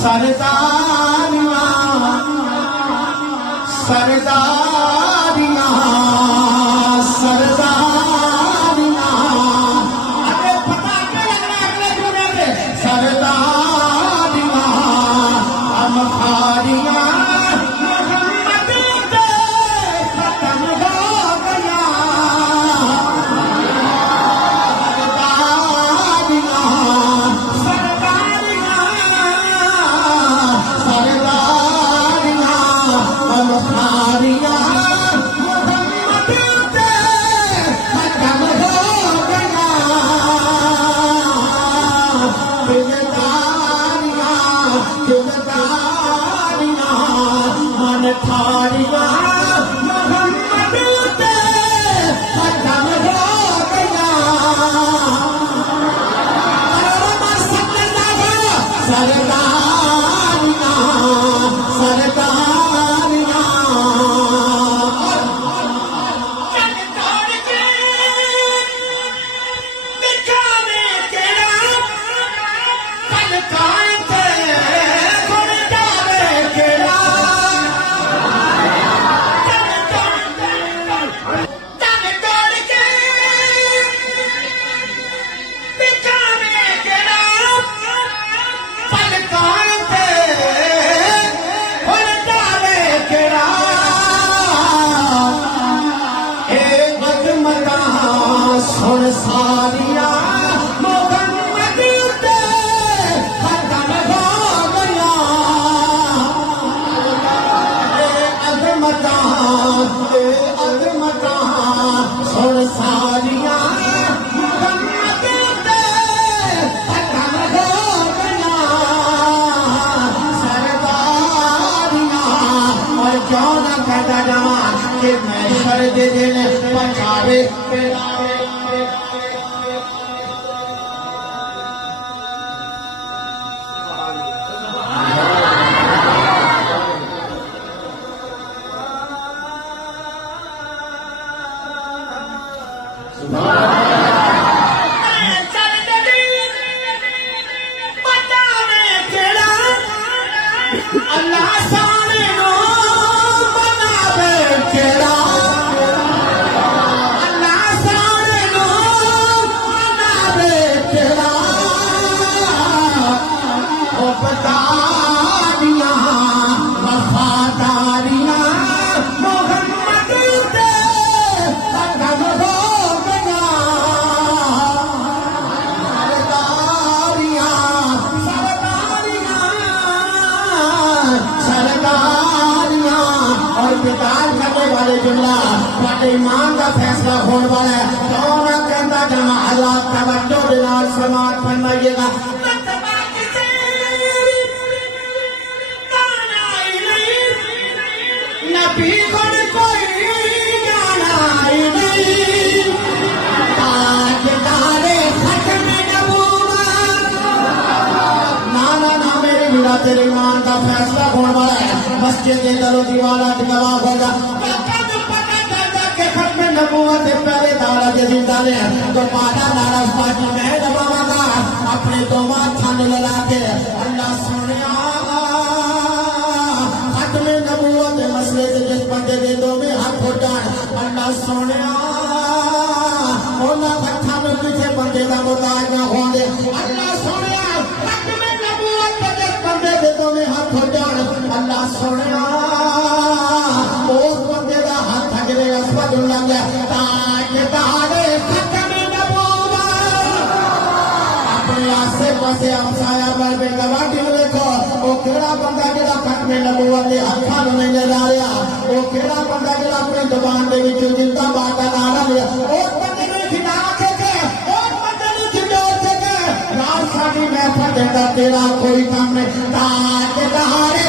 सरदारियां सरदारियां सरदारियां अरे पता क्या लग रहा है अगले जुमे पे सरदारियां अमखारियां मोहम्मद दे खत्म हो गया दे देने पहुंचावे अल्लाह सारे नो बनावे केड़ा ईमान का फैसला होने वाला है कौन कहता जमा हालात तवज्जो बिलाल समात फरमाइएगा नबी को कोई जाना ही नहीं ताजदारे खत्म नबूवत ना ना ना मेरे बिना तेरे ईमान का फैसला होने वाला है मस्जिद के दरो दीवारा गवाह होगा नबूवत पहले दारा जिंदा ने तो पादा नारा पार्टी में दबावागा अपने दो माथा लगा के अल्लाह सोने खत्म नबूवत मसले से जिस बंदे के दो में हाथ उठा अल्लाह सोने ओना खत्म में पीछे बंदे का मुताज न होंगे अल्लाह सोने खत्म नबूवत जिस बंदे के दो में हाथ उठा अल्लाह सोने उस बंदे का हाथ थकले अस्पत लग गया ताजदारे खत्म नबूवत अपने आसे पासे हमसाया पर बेगवाटी में देखो वो केड़ा बंदा जेड़ा खत्म नबूवत के हत्थां नूं नहीं नजर आ रहा वो केड़ा बंदा जेड़ा अपनी जुबान दे विच जिंदा बात का नारा लिया उस बंदे नूं खिला के उस बंदे नूं छिड़ो के रात साडी महफिल दे तेरा कोई काम नहीं ताजदारे